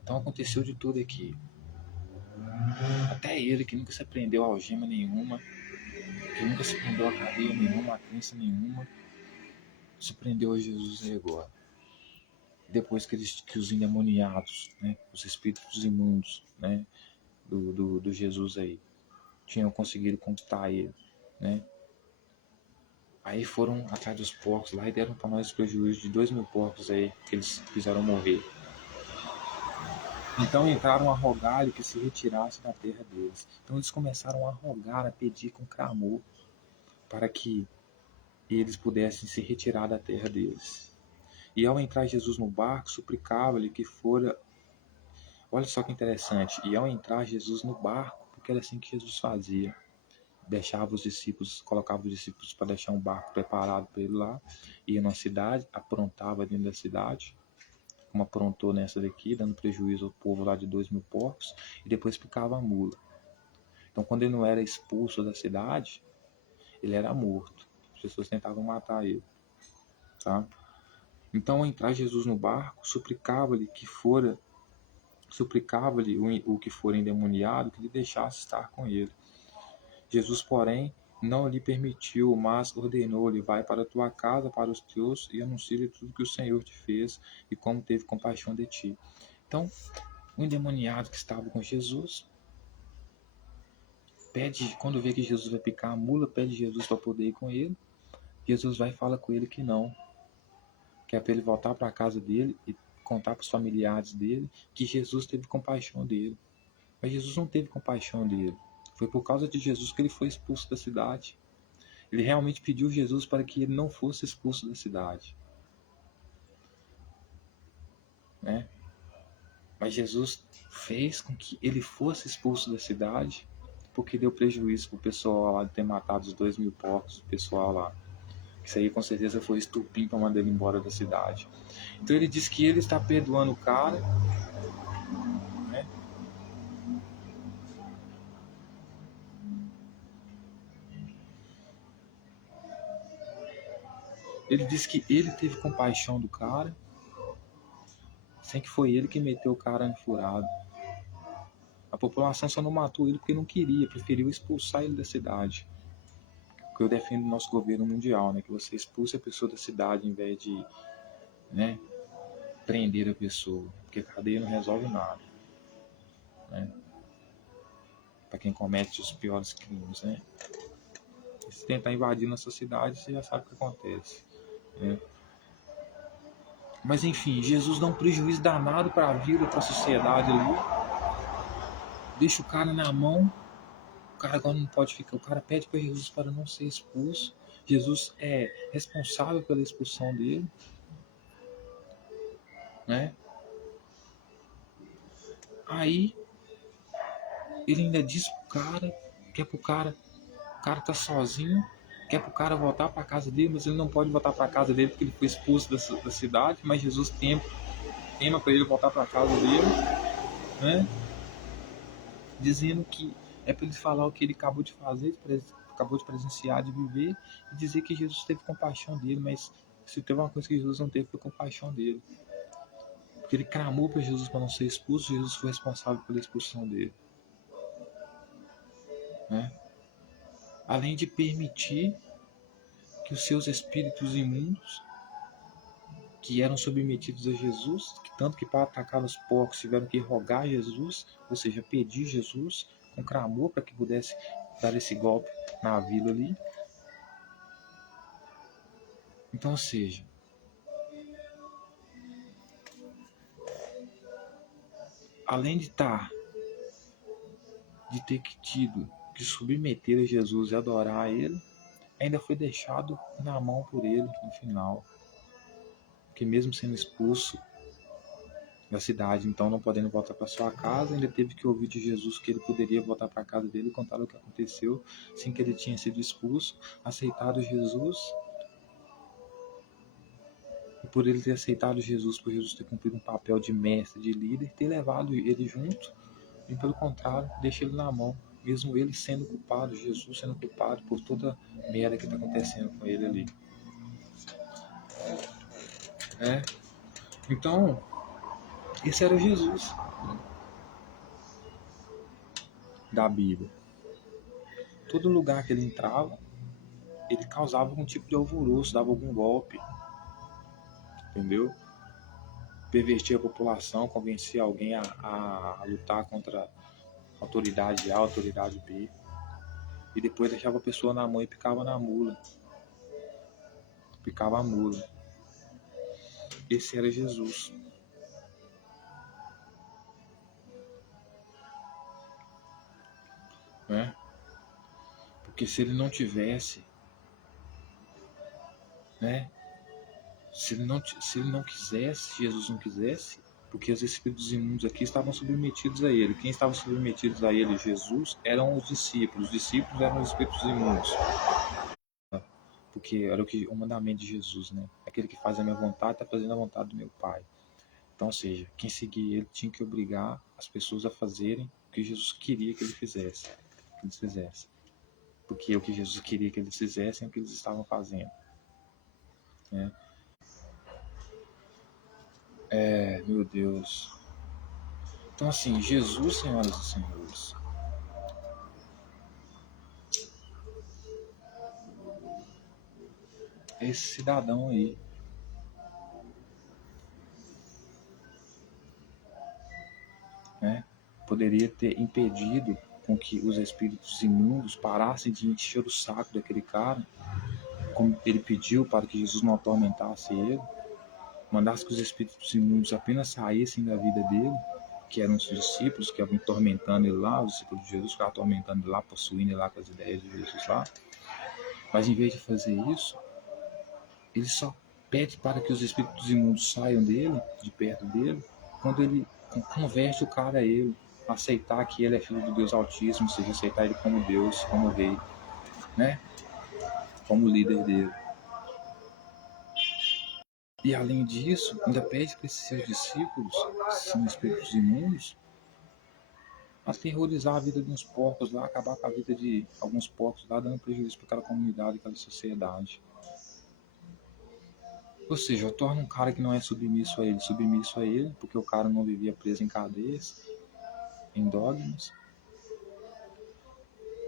Então aconteceu de tudo aqui. Até ele, que nunca se prendeu a algema nenhuma, que nunca se prendeu a cadeia nenhuma, a crença nenhuma, se prendeu a Jesus aí agora. Depois que os endemoniados, né, os espíritos imundos, né, do Jesus aí, tinham conseguido conquistar ele, né? Aí foram atrás dos porcos lá e deram para nós prejuízo de 2.000 porcos aí que eles fizeram morrer. Então entraram a rogar que se retirasse da terra deles. Então eles começaram a rogar, a pedir com clamor para que eles pudessem se retirar da terra deles. E ao entrar Jesus no barco, suplicava-lhe que fora. Olha só que interessante. E ao entrar Jesus no barco, porque era assim que Jesus fazia, deixava os discípulos, colocava os discípulos para deixar um barco preparado para ele lá, ia na cidade, aprontava dentro da cidade, como aprontou nessa daqui, dando prejuízo ao povo lá de 2.000 porcos, e depois picava a mula. Então, quando ele não era expulso da cidade, ele era morto. As pessoas tentavam matar ele, tá? Então, ao entrar Jesus no barco, suplicava-lhe o que fora endemoniado que lhe deixasse estar com ele. Jesus, porém, não lhe permitiu, mas ordenou-lhe: vai para a tua casa, para os teus, e anuncia-lhe tudo que o Senhor te fez e como teve compaixão de ti. Então, o endemoniado que estava com Jesus pede, quando vê que Jesus vai picar a mula, pede Jesus para poder ir com ele. Jesus vai e fala com ele que não, que é para ele voltar para a casa dele e contar para os familiares dele que Jesus teve compaixão dele. Mas Jesus não teve compaixão dele. Foi por causa de Jesus que ele foi expulso da cidade. Ele realmente pediu Jesus para que ele não fosse expulso da cidade, né? Mas Jesus fez com que ele fosse expulso da cidade, porque deu prejuízo para o pessoal lá de ter matado os 2.000 porcos, o pessoal lá. Isso aí com certeza foi estupim para mandar ele embora da cidade. Então ele diz que ele está perdoando o cara, né? Ele diz que ele teve compaixão do cara, sem que foi ele que meteu o cara enfurado. A população só não matou ele porque não queria, preferiu expulsar ele da cidade. Que eu defendo no nosso governo mundial, né? Que você expulse a pessoa da cidade em vez de, né, prender a pessoa, porque a cadeia não resolve nada, né? Para quem comete os piores crimes, né? Se tentar invadir nossa cidade, você já sabe o que acontece, né? Mas enfim, Jesus dá um prejuízo danado para a vida, para a sociedade ali, deixa o cara na mão. O cara agora não pode ficar. O cara pede para Jesus para não ser expulso. Jesus é responsável pela expulsão dele, né? Aí ele ainda diz pro cara, que é pro cara, o cara tá sozinho, quer pro cara voltar para casa dele, mas ele não pode voltar para casa dele porque ele foi expulso da cidade, mas Jesus tema para ele voltar para casa dele, né? Dizendo que é para ele falar o que ele acabou de fazer, acabou de presenciar, de viver, e dizer que Jesus teve compaixão dele, mas se teve uma coisa que Jesus não teve foi compaixão dele. Porque ele clamou para Jesus para não ser expulso, Jesus foi responsável pela expulsão dele, né? Além de permitir que os seus espíritos imundos, que eram submetidos a Jesus, que tanto que para atacar os porcos tiveram que rogar a Jesus, ou seja, pedir Jesus com clamor para que pudesse dar esse golpe na vila ali. Então, ou seja, além de ter tido que submeter a Jesus e adorar a ele, ainda foi deixado na mão por ele no final, que mesmo sendo expulso da cidade, então não podendo voltar para sua casa, ainda teve que ouvir de Jesus que ele poderia voltar para a casa dele e contar o que aconteceu, sem que ele tinha sido expulso, aceitado Jesus, e por ele ter aceitado Jesus, por Jesus ter cumprido um papel de mestre, de líder, ter levado ele junto, e pelo contrário, deixa ele na mão, mesmo ele sendo culpado, Jesus sendo culpado por toda a merda que está acontecendo com ele ali. Então, esse era o Jesus da Bíblia. Todo lugar que ele entrava, ele causava algum tipo de alvoroço, dava algum golpe, entendeu? Pervertia a população, convencia alguém a lutar contra a autoridade A, a autoridade B, e depois deixava a pessoa na mão e picava na mula. Picava a mula. Esse era Jesus. Né? Porque se ele não tivesse, né? Se ele não quisesse, se Jesus não quisesse, porque os espíritos imundos aqui estavam submetidos a ele. Quem estava submetidos a ele, Jesus, eram os discípulos. Os discípulos eram os espíritos imundos. Porque era o mandamento de Jesus, né? Aquele que faz a minha vontade está fazendo a vontade do meu Pai. Então, ou seja, quem seguia ele tinha que obrigar as pessoas a fazerem o que Jesus queria que ele fizesse, que eles fizessem. Porque o que Jesus queria que eles fizessem é o que eles estavam fazendo. Né? Meu Deus. Então, assim, Jesus, senhoras e senhores, esse cidadão aí, né, poderia ter impedido com que os espíritos imundos parassem de encher o saco daquele cara, como ele pediu para que Jesus não atormentasse ele, mandasse que os espíritos imundos apenas saíssem da vida dele, que eram os discípulos que estavam tormentando ele lá, os discípulos de Jesus que estavam tormentando ele lá, possuindo ele lá com as ideias de Jesus lá. Mas em vez de fazer isso, ele só pede para que os espíritos imundos saiam dele, de perto dele, quando ele converte o cara a ele, aceitar que ele é filho do Deus Altíssimo, ou seja, aceitar ele como Deus, como rei, né? Como líder dele. E além disso, ainda pede para esses seus discípulos, que são espíritos imundos, aterrorizar a vida de uns porcos lá, acabar com a vida de alguns porcos lá, dando prejuízo para aquela comunidade, aquela sociedade. Ou seja, torna um cara que não é submisso a ele, porque o cara não vivia preso em cadeias, em dogmas.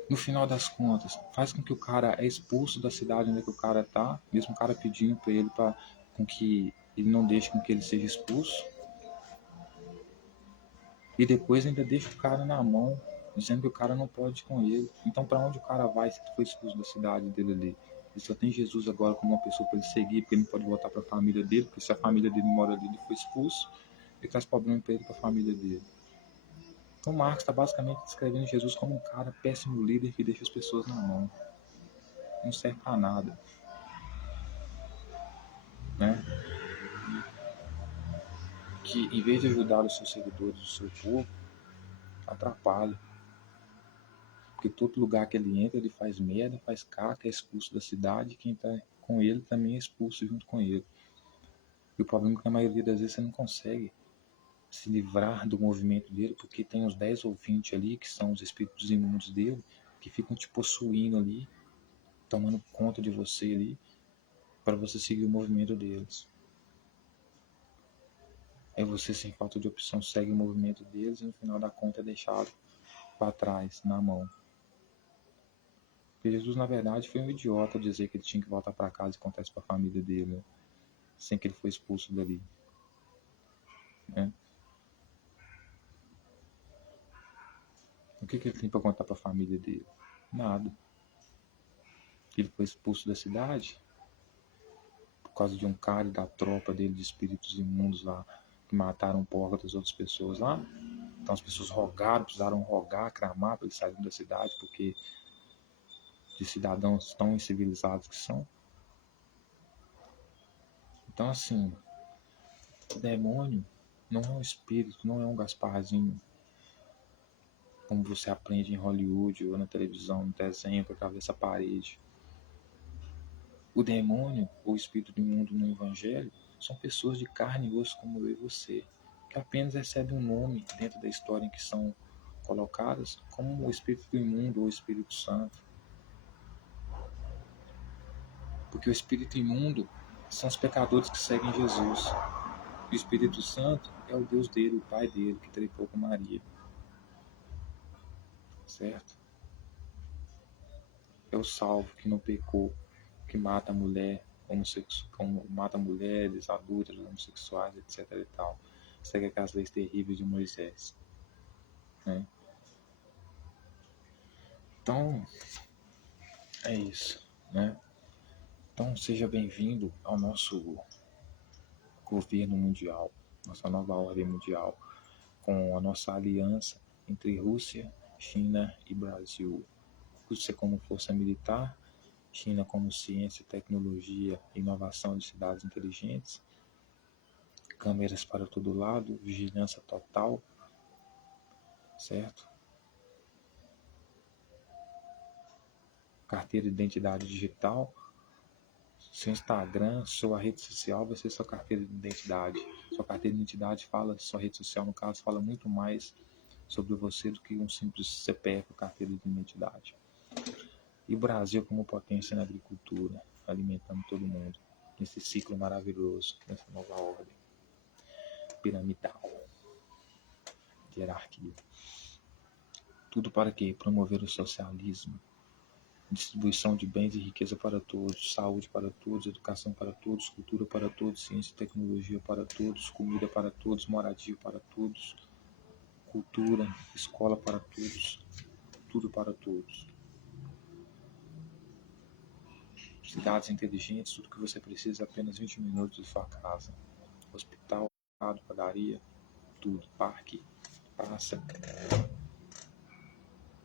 No final das contas, faz com que o cara é expulso da cidade onde é que o cara tá, mesmo o cara pedindo para ele com que ele não deixe com que ele seja expulso. E depois ainda deixa o cara na mão, dizendo que o cara não pode ir com ele. Então para onde o cara vai se ele foi expulso da cidade dele ali? Ele só tem Jesus agora como uma pessoa para ele seguir, porque ele não pode voltar para a família dele, porque se a família dele mora ali, ele foi expulso, ele traz problema para ele, para a família dele. Então Marx está basicamente descrevendo Jesus como um cara péssimo líder que deixa as pessoas na mão. Não serve para nada. Né? Que em vez de ajudar os seus seguidores, o seu povo, atrapalha. Porque todo lugar que ele entra, ele faz merda, faz caca, é expulso da cidade, e quem está com ele também é expulso junto com ele. E o problema é que na maioria das vezes você não consegue se livrar do movimento dele, porque tem uns 10 ou 20 ali, que são os espíritos imundos dele, que ficam te possuindo ali, tomando conta de você ali, para você seguir o movimento deles. Aí você, sem falta de opção, segue o movimento deles e no final da conta é deixado para trás, na mão. Porque Jesus, na verdade, foi um idiota dizer que ele tinha que voltar para casa e contar isso para a família dele, né? Sem que ele foi expulso dali, né? O que ele tem para contar para a família dele? Nada. Ele foi expulso da cidade por causa de um cara e da tropa dele de espíritos imundos lá que mataram porra das outras pessoas lá. Então as pessoas rogaram, precisaram rogar, clamar para ele sair da cidade, porque de cidadãos tão incivilizados que são. Então, assim, o demônio não é um espírito, não é um Gasparzinho, como você aprende em Hollywood ou na televisão, no desenho, com a cabeça à parede. O demônio, ou o espírito do imundo no evangelho, são pessoas de carne e osso como eu e você, que apenas recebem um nome dentro da história em que são colocadas, como o espírito do imundo ou o Espírito Santo. Porque o espírito imundo são os pecadores que seguem Jesus. O Espírito Santo é o Deus dele, o Pai dele, que trepou com Maria. Certo? É o salvo que não pecou, que mata a mulher, como mata mulheres, adultas, homossexuais, etc. e tal. Segue aquelas leis terríveis de Moisés. Né? Então, é isso. Né? Então, seja bem-vindo ao nosso governo mundial, nossa nova ordem mundial, com a nossa aliança entre Rússia, China e Brasil. Rússia como força militar, China como ciência, tecnologia e inovação de cidades inteligentes, câmeras para todo lado, vigilância total, certo? Carteira de identidade digital, seu Instagram, sua rede social vai ser sua carteira de identidade. Sua carteira de identidade fala, sua rede social, no caso, fala muito mais sobre você do que um simples CPF ou carteira de identidade. E o Brasil como potência na agricultura, alimentando todo mundo, nesse ciclo maravilhoso, nessa nova ordem piramidal, de hierarquia. Tudo para quê? Promover o socialismo, distribuição de bens e riqueza para todos, saúde para todos, educação para todos, cultura para todos, ciência e tecnologia para todos, comida para todos, moradia para todos, cultura, escola para todos, tudo para todos. Cidades inteligentes, tudo que você precisa, apenas 20 minutos de sua casa. Hospital, padaria, tudo, parque, praça.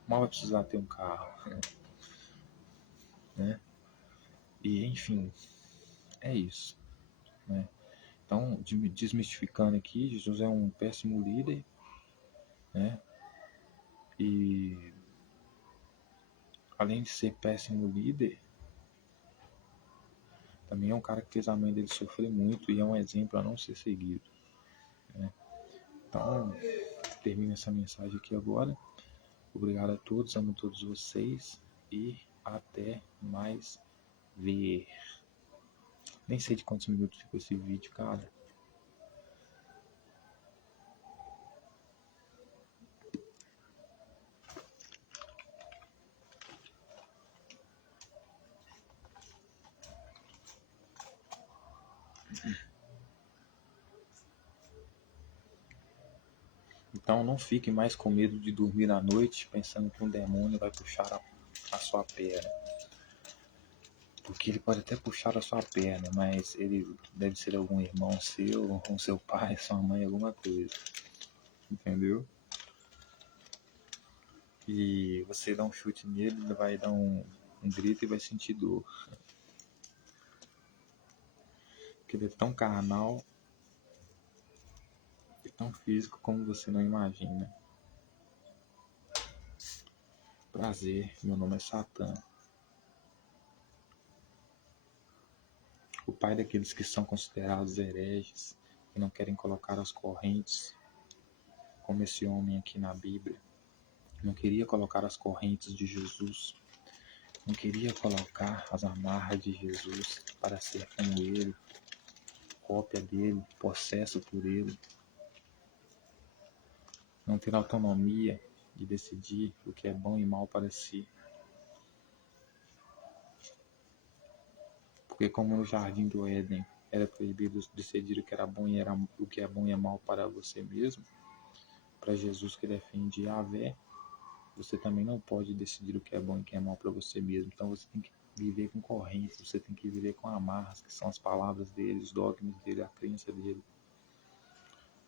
Mal vai precisar ter um carro, né? E enfim, é isso, né? Então, desmistificando aqui, Jesus é um péssimo líder, né? E além de ser péssimo líder, também é um cara que fez a mãe dele sofrer muito e é um exemplo a não ser seguido, né? Então, termino essa mensagem aqui agora. Obrigado a todos, amo todos vocês e até mais ver. Nem sei de quantos minutos ficou esse vídeo, cara. Então não fique mais com medo de dormir à noite pensando que um demônio vai puxar a sua perna. Porque ele pode até puxar a sua perna, mas ele deve ser algum irmão seu, ou seu pai, sua mãe, alguma coisa. Entendeu? E você dá um chute nele, ele vai dar um grito e vai sentir dor. Porque ele é tão carnal e tão físico como você não imagina. Prazer, meu nome é Satã. O pai daqueles que são considerados hereges, que não querem colocar as correntes, como esse homem aqui na Bíblia. Não queria colocar as correntes de Jesus. Não queria colocar as amarras de Jesus para ser como ele, cópia dele, possesso por ele. Não ter autonomia de decidir o que é bom e mal para si. Porque como no jardim do Éden era proibido decidir o que era bom e o que é bom e é mal para você mesmo, para Jesus que defende Yahvé, você também não pode decidir o que é bom e o que é mal para você mesmo. Então você tem que viver com correntes, você tem que viver com amarras, que são as palavras dele, os dogmas dele, a crença dele,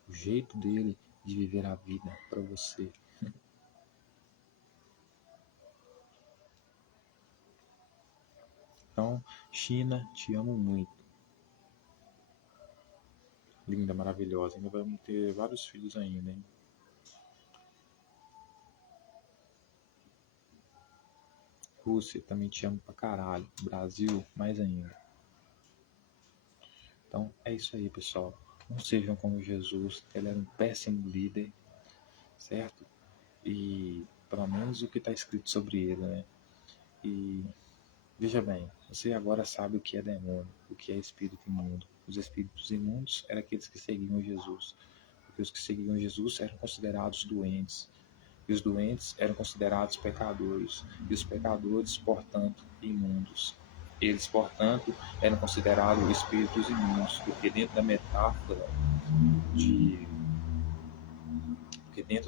o jeito dele de viver a vida para você. Então, China, te amo muito. Linda, maravilhosa. Ainda vamos ter vários filhos ainda, hein? Rússia, também te amo pra caralho. Brasil, mais ainda. Então, é isso aí, pessoal. Não sejam como Jesus, ele era um péssimo líder, certo? E, pelo menos o que está escrito sobre ele, né? E, veja bem, você agora sabe o que é demônio, o que é espírito imundo. Os espíritos imundos eram aqueles que seguiam Jesus. Porque os que seguiam Jesus eram considerados doentes. E os doentes eram considerados pecadores. E os pecadores, portanto, imundos. Eles, portanto, eram considerados espíritos imundos, porque de dentro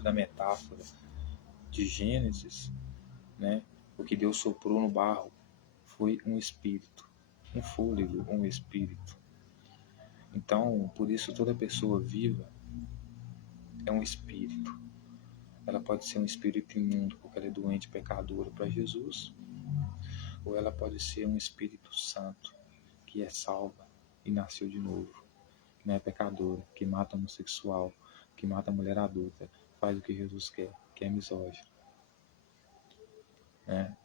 da metáfora de Gênesis, né, o que Deus soprou no barro foi um espírito, um fôlego, um espírito. Então, por isso toda pessoa viva é um espírito. Ela pode ser um espírito imundo porque ela é doente, pecadora para Jesus, ou ela pode ser um espírito santo que é salva e nasceu de novo, que não é pecadora, que mata homossexual, que mata mulher adulta, faz o que Jesus quer, que é misógino, né?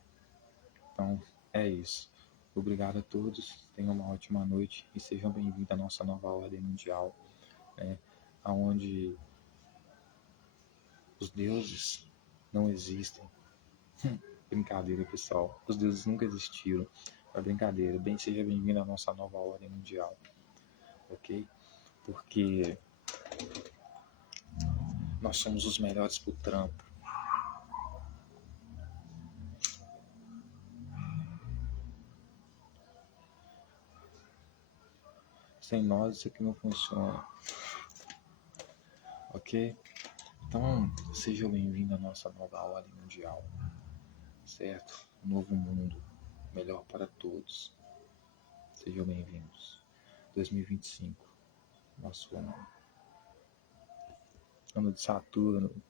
Então, é isso. Obrigado a todos, tenham uma ótima noite e sejam bem-vindos à nossa nova ordem mundial, né? Onde os deuses não existem. Brincadeira, pessoal. Os deuses nunca existiram. É brincadeira. Bem, seja bem-vindo à nossa nova ordem mundial, ok? Porque nós somos os melhores pro trampo. Sem nós isso aqui não funciona, ok? Então, seja bem-vindo à nossa nova ordem mundial, certo? Um novo mundo, melhor para todos. Sejam bem-vindos. 2025, nosso ano de Saturno,